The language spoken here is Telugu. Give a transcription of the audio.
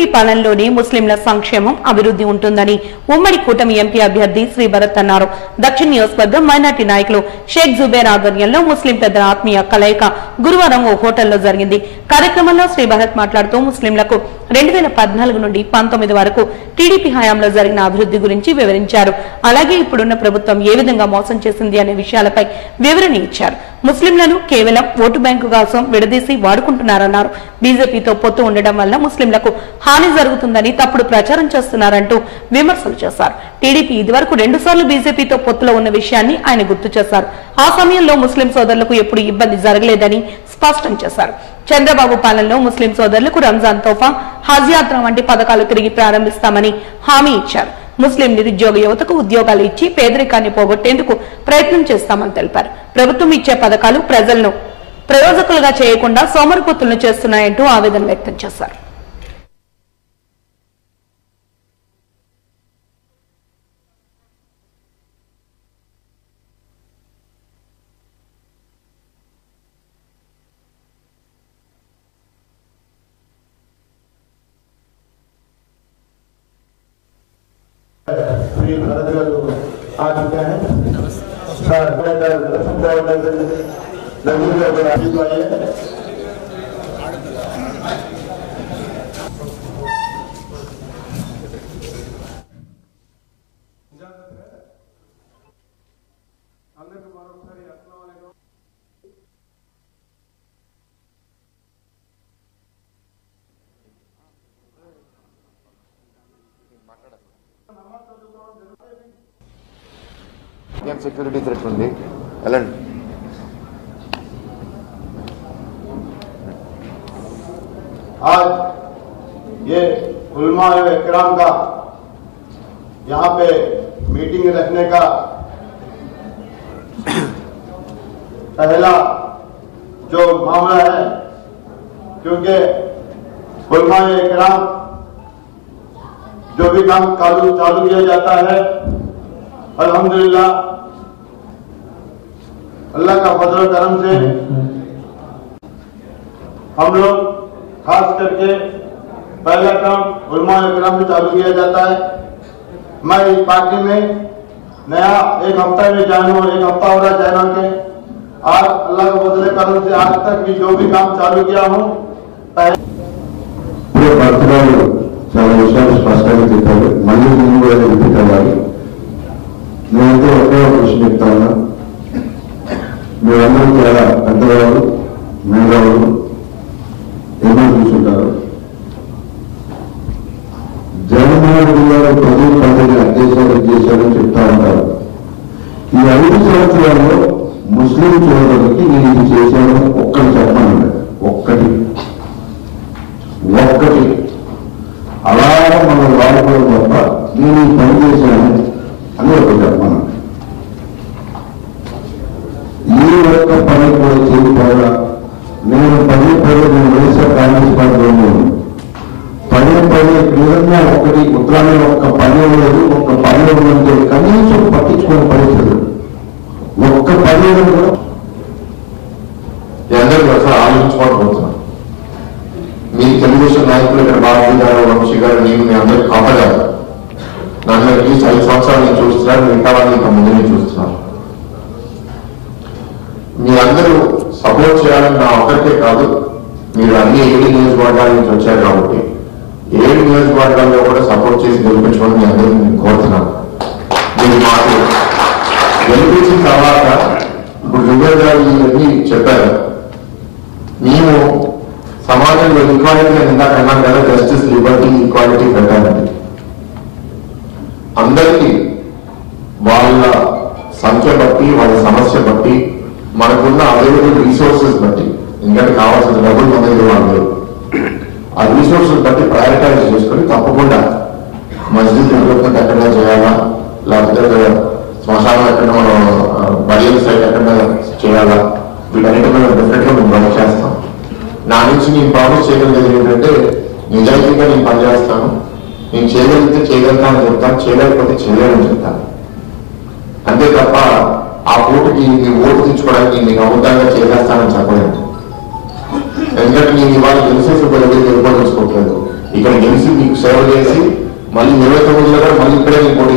టీడీపీ పాలనలోనే ముస్లింల సంక్షేమం అభివృద్ధి ఉంటుందని ఉమ్మడి కూటమి ఎంపీ అభ్యర్థి శ్రీ భరత్ అన్నారు. దక్షిణ నియోజకవర్గం మైనార్టీ నాయకులు షేక్ జుబేర్ ఆధ్వర్యంలో ముస్లిం పెద్దల ఆత్మీయ కలయిక గురువారం ఓ హోటల్లో జరిగింది. కార్యక్రమంలో శ్రీ భరత్ మాట్లాడుతూ ముస్లింలకు 2014 నుండి 19 వరకు టీడీపీ హయాంలో జరిగిన అభివృద్ధి గురించి వివరించారు. అలాగే ఇప్పుడున్న ప్రభుత్వం ఏ విధంగా మోసం చేసింది అనే విషయాలపై వివరణ ఇచ్చారు. ముస్లింలను కేవలం ఓటు బ్యాంకు కోసం విడదీసి వాడుకుంటున్నారన్నారు. బీజేపీతో పొత్తు ఉండడం వల్ల ముస్లింలకు హాని జరుగుతుందని తప్పుడు ప్రచారం చేస్తున్నారంటూ విమర్శలు చేశారు. టీడీపీ ఇదివరకు 2 సార్లు బీజేపీతో పొత్తులో ఉన్న విషయాన్ని ఆయన గుర్తు చేశారు. ఆ సమయంలో ముస్లిం సోదరులకు ఎప్పుడు ఇబ్బంది జరగలేదని స్పష్టం చేశారు. చంద్రబాబు పాలనలో ముస్లిం సోదరులకు రంజాన్ తోఫా, హజ్ యాత్ర వంటి పథకాలు తిరిగి ప్రారంభిస్తామని హామీ ఇచ్చారు. ముస్లిం నిరుద్యోగ యువతకు ఉద్యోగాలు ఇచ్చి పేదరికాన్ని పోగొట్టేందుకు ప్రయత్నం చేస్తామని తెలిపారు. ప్రభుత్వం ఇచ్చే పథకాలు ప్రజలను ప్రయోజకులుగా చేయకుండా సోమరిపోతులను చేస్తున్నాయంటూ ఆవేదన వ్యక్తం చేశారు. श्री भरत गारू आ चुके हैं सर सिक्योरिटी थ्रेट ఉంది ఎలాంటి आज ये उलमा व इकराम का यहाँ पे मीटिंग रखने का पहला जो मामला है, क्योंकि उलमा व इकराम जो भी काम चालू किया जाता है अल्हम्दुलिल्लाह अल्लाह का फजल करम से हम लोग खास करके पहला काम उलमा इकराम से चालू किया जाता है। मैं इस पार्टी में नया एक हफ्ता में ज्वाइन हूँ, 1 हफ्ता हो रहा है ज्वाइन के। आज अल्लाह का फजल करम से आज तक भी जो भी काम चालू किया हूँ చాలా విషయాలు స్పష్టంగా చెప్పారు. మళ్ళీ నేను కూడా రిపీట్ అవ్వాలి. నేనైతే ఒకే ఒక విషయం చెప్తా ఉన్నా, మీరందరూ చాలా పెద్దవాళ్ళు, మేధావులు, ఎన్నో చూసుంటారు. జగన్మోహన్ రెడ్డి గారు ప్రజలు అధ్యక్షులు చేశారని చెప్తా ఉంటారు. ఈ 5 సంవత్సరాల్లో ముస్లిం సోదరులకి నేను ఇది చేశాను ఒక్కటి చెప్పాను, ఒక్కటి అలాగే మనం వాడుకోవడం తప్ప నేను ఈ పని చేశాను అని ఒకటి చెప్పాను. ఈ ఒక్క పని కూడా చేయకపోగా నేను నేను వైఎస్ఆర్ కాంగ్రెస్ పార్టీలో నిజంగా ఒకటి ఉత్తరాంధ్ర ఒక్క పని లేదు, ఒక్క పని ఉందంటే కనీసం పట్టించుకునే పరిస్థితులు ఒక్క పని కూడా అందరూ ఒకసారి ఆలోచించుకోకపోతున్నాను. మీ తెలుగుదేశం నాయకులు ఇక్కడ బాబు గారు, వంశీ గారు, నేను మీ అందరూ కాపలేదు. నన్ను అట్లీస్ట్ 5 సంవత్సరాలు నేను చూస్తున్నాను, మిగతా వాళ్ళు ఇంకా ముందు నేను చూస్తున్నాను. మీ అందరూ సపోర్ట్ చేయాలని నా ఒక్కరికే కాదు, మీరు అన్ని 7 నియోజకవర్గాల నుంచి వచ్చారు కాబట్టి 7 నియోజకవర్గాల్లో కూడా సపోర్ట్ చేసి గెలిపించుకోవడం మీ అందరూ నేను కోరుతున్నాను. మీరు మాకు గెలిపించిన తర్వాత ఇప్పుడు జుబేర్ గారు ఇవన్నీ చెప్పారు. మేము సమాజంలో ఈక్వాలిటీ అని ఇందాక అన్నాను కదా, జస్టిస్, లిబర్టీ, ఈక్వాలిటీ, ఫ్రెటర్నిటీ. అందరికీ వాళ్ళ సంఖ్య బట్టి, వాళ్ళ సమస్య బట్టి, మనకున్న అవైలబుల్ రిసోర్సెస్ బట్టి, ఎందుకంటే కావాల్సిన డబ్బులు మన దగ్గర వాళ్ళు ఆ రిసోర్సెస్ బట్టి ప్రయారిటైజ్ చేసుకుని తప్పకుండా మస్జిద్ డెవలప్మెంట్ ఎక్కడ చేయాలా, లేకపోతే శ్మశానం ఎక్కడ, మనం బరియల్ సైట్ ఎక్కడ చేయాలా, వీటన్నిటి మీద డెఫినెట్ గా మేము వర్క్ చేస్తాం. నా నుంచి నేను ప్రామిస్ చేయగలిగేది ఏంటంటే నిజాయితీగా నేను పనిచేస్తాను. నేను చేయగలిగితే చేయగలుగుతానని చెప్తాను, చేయలేకపోతే చేయలేనని చెప్తాను. అంతే తప్ప ఆ ఓటుకి నీ ఓటు తెచ్చుకోవడానికి నేను అబద్ధంగా చేసేస్తానని చెప్పలేదు. ఎందుకంటే నేను ఇవాళ తెలిసేసి తెలియపరుచుకోవట్లేదు. ఇక్కడ గెలిచి మీకు సేవ చేసి మళ్ళీ 29లో మళ్ళీ ఇక్కడే పోటీ